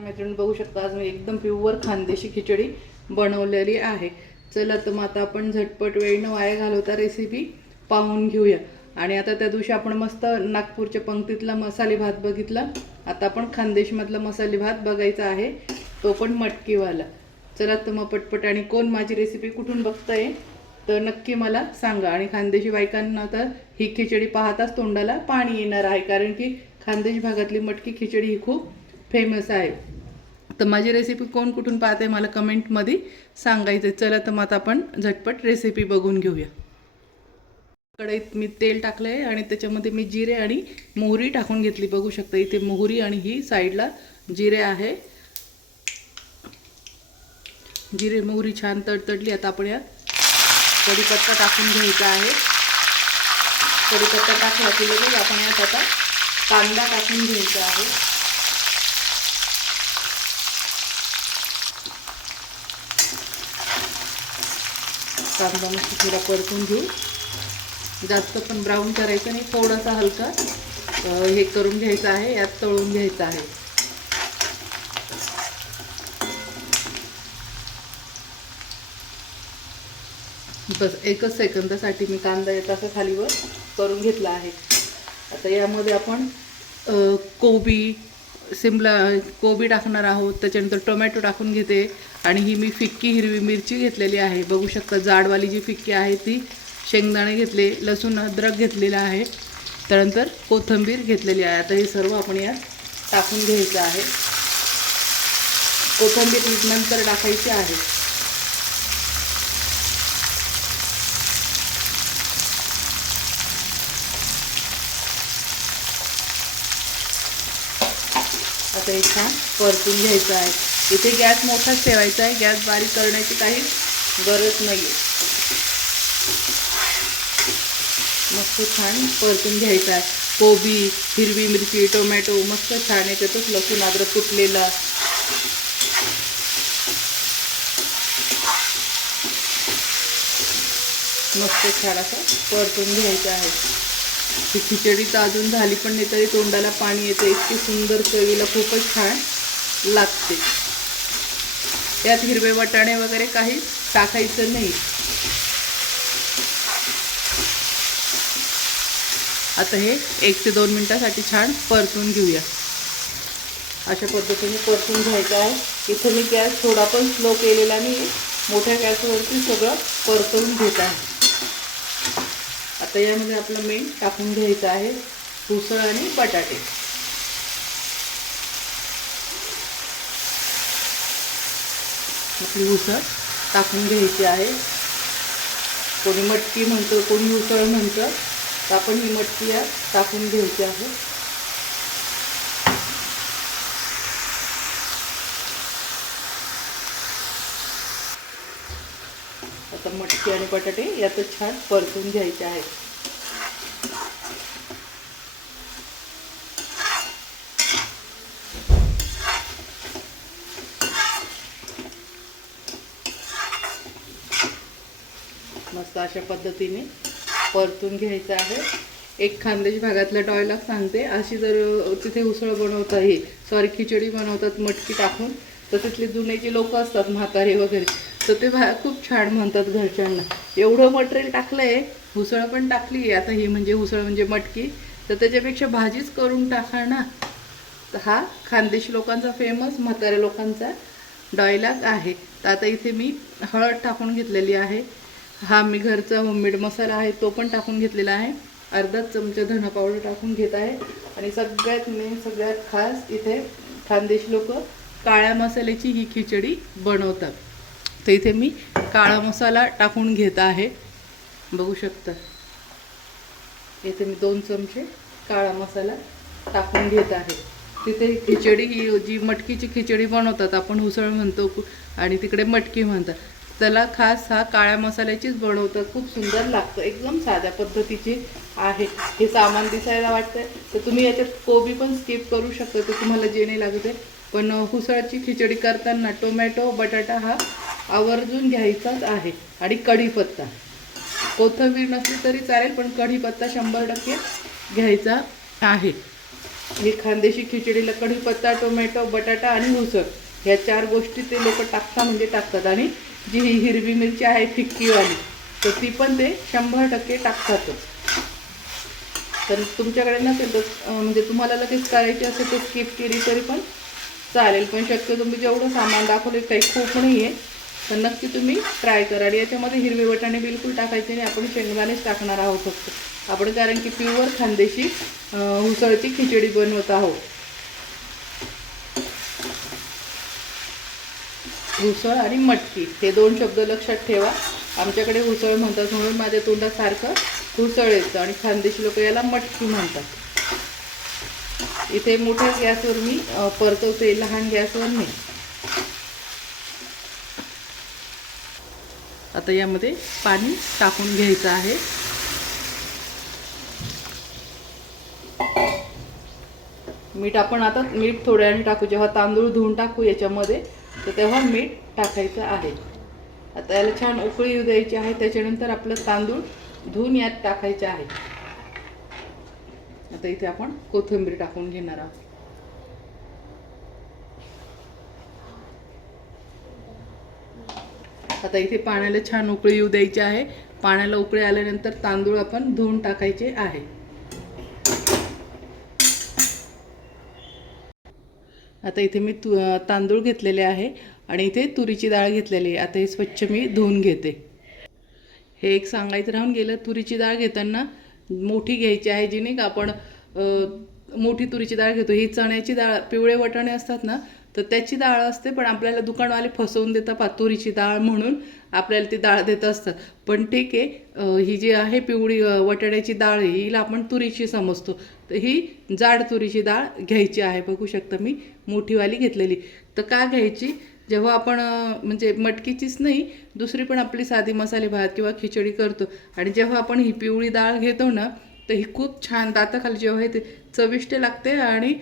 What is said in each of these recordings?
मैत्रिणी बघू शकता, आज मी एकदम प्युअर खानदेशी खिचडी बनवलेली आहे. चला तर मग आता आपण झटपट वेळ न वाया घालवता रेसिपी पाहून घेऊया. आणि आता त्या दिवशी आपण मस्त नागपूरच्या पंक्तीतला मसाले भात बघितला, आता आपण खानदेशमधला मसाले भात बघायचा आहे, तो पण मटकीवाला. चला तर मग पटपट. आणि कोण माझी रेसिपी कुठून बघताय तर नक्की मला सांगा. आणि खानदेशी बायकांना तर ही खिचडी पाहताच तोंडाला पाणी येणार आहे, कारण की खानदेश भागातली मटकी खिचडी ही खूप फेमस आहे. तर माझी रेसिपी कोण कुठून पाहते मला कमेंटमध्ये सांगायचं. चला तर मग आता आपण झटपट रेसिपी बघून घेऊया. कढईत मी तेल टाकलं आहे आणि त्याच्यामध्ये मी जिरे आणि मोहरी टाकून घेतली. बघू शकता इथे मोहरी आणि ही साईडला जिरे आहे. जिरे मोहरी छान तडतडली. आता आपण यात कढीपत्ता टाकून घ्यायचा आहे. कढीपत्ता टाकला की लगेच आपण यात आता कांदा टाकून घ्यायचा आहे. कांदा मस्त थोडा परतून घेऊ. जास्त पण ब्राऊन करायचं नाही, थोडासा हलका हे करून घ्यायचा आहे, यात तळून घ्यायचा आहे. बस एकच सेकंदासाठी मी कांदा येत असं खालीवर करून घेतला आहे. आता यामध्ये आपण कोबी कोबी टाकणार आहोत. त्याच्यानंतर टोमॅटो टाकून घेते. आणि ही मी फिक्की हिरवी मिरची घेतलेली आहे. बघू शकता जाडवाली जी फिक्की आहे ती. शेंगदाणे घेतले, लसूण अद्रक घेतलेला आहे. त्यानंतर कोथिंबीर घेतलेली आहे. आता हे सर्व आपण यात टाकून घ्यायचं आहे. कोथिंबीर नंतर टाकायची आहे. आता हे छान परतून घ्यायचं आहे. इथे गॅस मोठाच ठेवायचा आहे, गॅस बारीक करण्याची काही गरज नाही आहे. मस्त छान परतून घ्यायचा आहे. कोबी, हिरवी मिरची, टोमॅटो मस्त छान याच्यातच लसूण अद्रक कुटलेला. मस्त छान असं परतून घ्यायचं आहे. ही खिचडी तर अजून झाली पण नाही तरी तोंडाला पाणी येतं. इतकी सुंदर चवीला खूपच छान लागते. यात हिरवे वाटाणे वगैरे काही टाकायचं नाही. आता हे 1 ते 2 मिनिटासाठी छान परतून घेऊया. अशा पद्धतीने परतून घ्यायचं आहे. इथे मी गॅस थोडा पण स्लो केलेला नाही, मोठ्या गॅसवरती सगळं परतून घेत आहे. आता यामध्ये आपलं मेन टाकून घ्यायचं आहे उसळ आणि बटाटे. आपली उसळ टाकून घ्यायची आहे. कोणी मटकी म्हणतं, कोणी उसळ म्हणतं, तर आपण ही मटकी यात टाकून घ्यायची आहे. आता मटकी आणि बटाटे यातच छान परतून घ्यायचे आहे. मस्त अशा पद्धतीने परतून घ्यायचं आहे. एक खानदेश भागातला डायलॉग सांगते, अशी जर तिथे उसळ बनवतात, हे सॉरी खिचडी बनवतात मटकी टाकून, तर तिथले जुने जे लोक असतात म्हातारे वगैरे, तर ते खूप छान म्हणतात घरच्यांना. एवढं मटेरियल टाकलं आहे, उसळ पण टाकली आहे. आता ही म्हणजे उसळ म्हणजे मटकी, तर त्याच्यापेक्षा भाजीच करून टाका ना. तर हा खानदेशी लोकांचा फेमस म्हातारे लोकांचा डायलॉग आहे. तर आता इथे मी हळद टाकून घेतलेली आहे. हा मी घरचा होममेड मसाला आहे तो पण टाकून घेतलेला आहे. अर्धा चमचा धना पावडर टाकून घेत आहे. आणि सगळ्यात मेन सगळ्यात खास इथे खानदेशी लोक काळ्या मसाल्याची ही खिचडी बनवतात. तर इथे मी काळा मसाला टाकून घेत आहे. बघू शकता इथे मी 2 चमचे काळा मसाला टाकून घेत आहे. तिथे खिचडी ही जी मटकीची खिचडी बनवतात, आपण उसळ म्हणतो आणि तिकडे मटकी म्हणतात, त्याला खास हा काळ्या मसाल्याचीच बनवतात. खूप सुंदर लागतं, एकदम साध्या पद्धतीची आहे. हे सामान दिसायला वाटतंय तर तुम्ही याच्यात कोबी पण स्किप करू शकता, तर तुम्हाला जे नाही लागत आहे. पण उसळाची खिचडी करताना टोमॅटो बटाटा हा आवर्जून घ्यायचाच आहे. आणि कढीपत्ता, कोथिंबीर नसली तरी चालेल, पण कढीपत्ता 100% घ्यायचा आहे. ही खानदेशी खिचडीला कढीपत्ता, टोमॅटो, बटाटा आणि उसळ ह्या 4 गोष्टी ते लोक टाकतात म्हणजे टाकतात. आणि जी ही हिरवी मिरची आहे फिक्कीवाली तर ती पण ते 100% टाकतातच. तर तुमच्याकडे नसेल तर म्हणजे तुम्हाला लगेच करायची असेल तर स्किप केली तरी पण चालेल. पण शक्यतो तुम्ही जेवढं सामान दाखवले काही खूप नाही आहे तर नक्की तुम्ही ट्राय करा. आणि याच्यामध्ये हिरवे वाटाणे बिलकुल टाकायचे नाही, आपण शेंगदाणेच टाकणार आहोत फक्त आपण, कारण की प्युअर खानदेशी उसळची खिचडी बनवत आहोत. उसळ आणि मटकी हे 2 शब्द लक्षात ठेवा. आमच्याकडे उसळ म्हणतात म्हणून माझ्या तोंडासारखं उसळ येतं आणि खानदेशी लोक याला मटकी म्हणतात. इथे मोठ्या गॅसवर मी परतवते, लहान गॅसवर नाही. आता यामध्ये पाणी टाकून घ्यायचं आहे. मीठ आपण आता मीठ थोड्याने टाकू, जेव्हा तांदूळ धुवून टाकू याच्यामध्ये तर तेव्हा मीठ टाकायचं आहे. आता याला छान उकळी येऊ द्यायची आहे. त्याच्यानंतर आपलं तांदूळ धुवून यात टाकायचे आहे. आता इथे आपण कोथिंबीर टाकून घेणार आहोत. आता इथे पाण्याला छान उकळी येऊ द्यायची आहे. पाण्याला उकळी आल्यानंतर तांदूळ आपण धुवून टाकायचे आहे. आता इथे मी तांदूळ घेतलेले आहे आणि इथे तुरीची डाळ घेतलेली आहे. आता हे स्वच्छ मी धुवून घेते. हे एक सांगायचं राहून गेलं, तुरीची डाळ घेताना मोठी घ्यायची आहे, जी नाही का आपण मोठी तुरीची डाळ घेतो. ही चण्याची डाळ, पिवळे वाटाणे असतात ना तर त्याची डाळ असते, पण आपल्याला दुकानवाले फसवून देतात तुरीची डाळ म्हणून आपल्याला ती डाळ देत असतात. पण ठीक आहे, ही जी आहे पिवळी वाटाण्याची डाळ हिला आपण तुरीची समजतो, तर ही जाड तुरीची डाळ घ्यायची आहे. बघू शकता मी मोठीवाली घेतलेली. तर का घ्यायची, जेव्हा आपण म्हणजे मटकीचीच नाही दुसरी पण आपली साधी मसाले भात किंवा खिचडी करतो आणि जेव्हा आपण ही पिवळी डाळ घेतो ना तर ही खूप छान दाताखाली जेव्हा ते चविष्ट लागते आणि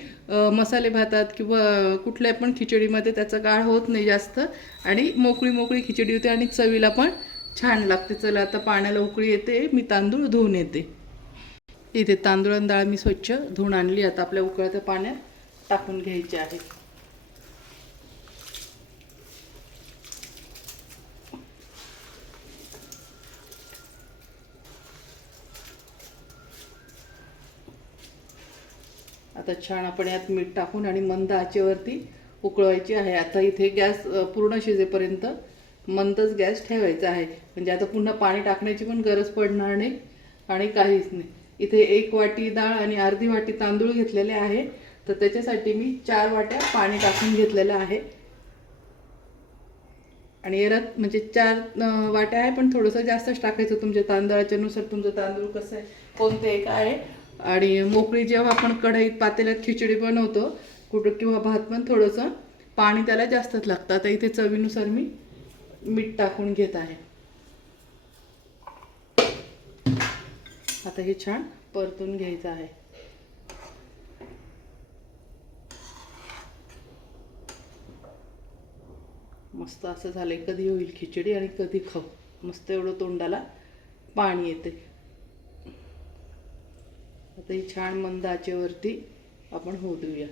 मसाले भातात किंवा कुठल्या पण खिचडीमध्ये त्याचा गाळ होत नाही जास्त आणि मोकळी मोकळी खिचडी होते आणि चवीला पण छान लागते. चला आता पाण्याला उकळी येते, मी तांदूळ धुवून येते. इथे तांदूळ आणि डाळ मी स्वच्छ धुवून आणली. आता आपल्या उकळत्या पाण्यात टाकून घ्यायचे आहे. आता छान आपण यात मीठ टाकून आणि मंद आचेवरती उकळवायची आहे. आता इथे गॅस पूर्ण शिजेपर्यंत मंदच गॅस ठेवायचा आहे, म्हणजे आता पुन्हा पाणी टाकण्याची पण गरज पडणार नाही आणि काहीच नाही. इथे 1 वाटी डाळ आणि अर्धी वाटी तांदूळ घेतलेले आहे, तर त्याच्यासाठी मी 4 वाट्या पाणी टाकून घेतलेलं आहे. आणि यात म्हणजे 4 वाट्या आहे, पण थोडंसं जास्तच टाकायचं तुमच्या तांदळाच्या नुसार. तुमचं तांदूळ कसं आहे, कोणते एक आहे. आणि मोकळी जेव्हा आपण कढईत पातेल्यात खिचडी बनवतो कुठं किंवा भात पण थोडंसं पाणी त्याला जास्तच लागतं. आता इथे चवीनुसार मी मीठ टाकून घेत आहे. आता हे छान परतून घ्यायचं आहे. मस्त असं झालंय, कधी होईल खिचडी आणि कधी खाऊ. मस्त एवढं तोंडाला पाणी येते. आता ही छान मंद आचेवरती आपण होऊ देऊया.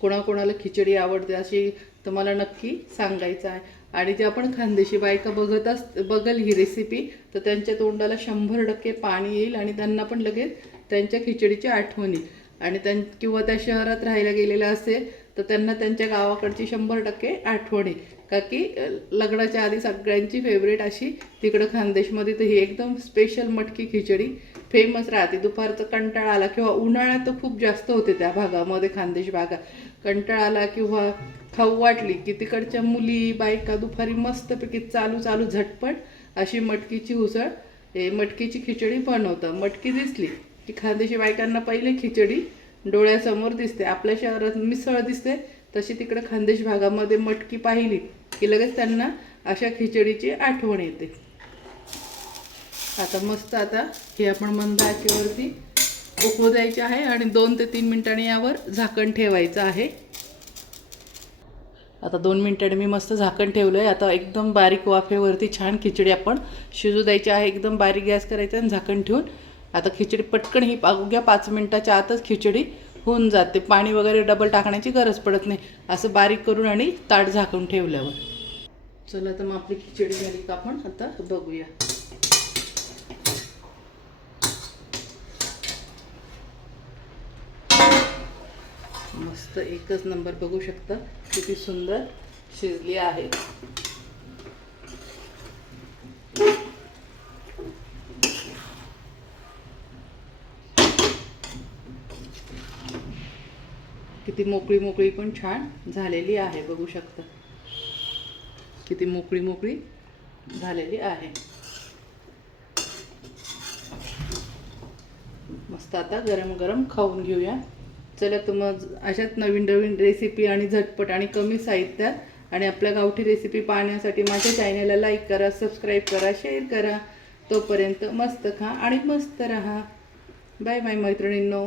कोणाकोणाला खिचडी आवडते अशी तर मला नक्की सांगायचं आहे. आणि जे आपण खानदेशी बायका बघल ही रेसिपी तर त्यांच्या तोंडाला 100% पाणी येईल आणि त्यांना पण लगेच त्यांच्या खिचडीची आठवण येईल. आणि किंवा त्या शहरात राहायला गेलेल्या असेल तर त्यांना त्यांच्या गावाकडची 100% आठवण येईल. का की लग्नाच्या आधी सगळ्यांची फेवरेट अशी तिकडं खानदेशमध्ये तर ही एकदम स्पेशल मटकी खिचडी फेमस राहते. दुपारचा कंटाळा आला किंवा उन्हाळ्यात तर खूप जास्त होते त्या भागामध्ये, खानदेश भागात कंटाळा आला किंवा खाऊ वाटली की तिकडच्या मुली बायका दुपारी मस्तपैकी चालू झटपट अशी मटकीची उसळ मटकीची खिचडी बनवतात. मटकी दिसली की खानदेशी बायकांना पहिले खिचडी डोळ्यासमोर दिसते. आपल्या शहरात मिसळ दिसते, तशी तिकडे खानदेश भागामध्ये मटकी पाहिली की लगेच त्यांना अशा खिचडीची आठवण येते. आता मस्त हे आपण मंद आचेवरती उकळू द्यायचे आहे आणि 2 ते 3 मिनिटांनी यावर झाकण ठेवायचं आहे. आता 2 मिनिटांनी मी मस्त झाकण ठेवलं आहे. आता एकदम बारीक वाफेवरती छान खिचडी आपण शिजू द्यायची आहे. एकदम बारीक गॅस करायचा आणि झाकण ठेवून आता खिचडी पटकन ही अवघ्या 5 मिनिटाच्या आतच खिचडी होऊन जाते. पाणी वगैरे डबल टाकण्याची गरज पडत नाही, असं बारीक करून आणि ताट झाकून ठेवल्यावर. चला तर मग आपली खिचडी झाली का आपण आता बघूया. मस्त एकच नंबर, बघू शकता किती सुंदर शिजली आहे. किती मोकळी मोकळी पण छान झालेली आहे, बघू शकता किती मोकळी मोकळी झालेली आहे. मस्त आता गरम गरम खाऊन घेऊया. चला तर मग अशाच नवीन नवीन रेसिपी आणि झटपट आणि कमी साहित्यात आणि आपल्या गावठी रेसिपी पाहण्यासाठी माझ्या चॅनलला लाईक करा, सबस्क्राईब करा, शेअर करा. तोपर्यंत मस्त खा आणि मस्त राहा. बाय बाय मैत्रिणींनो.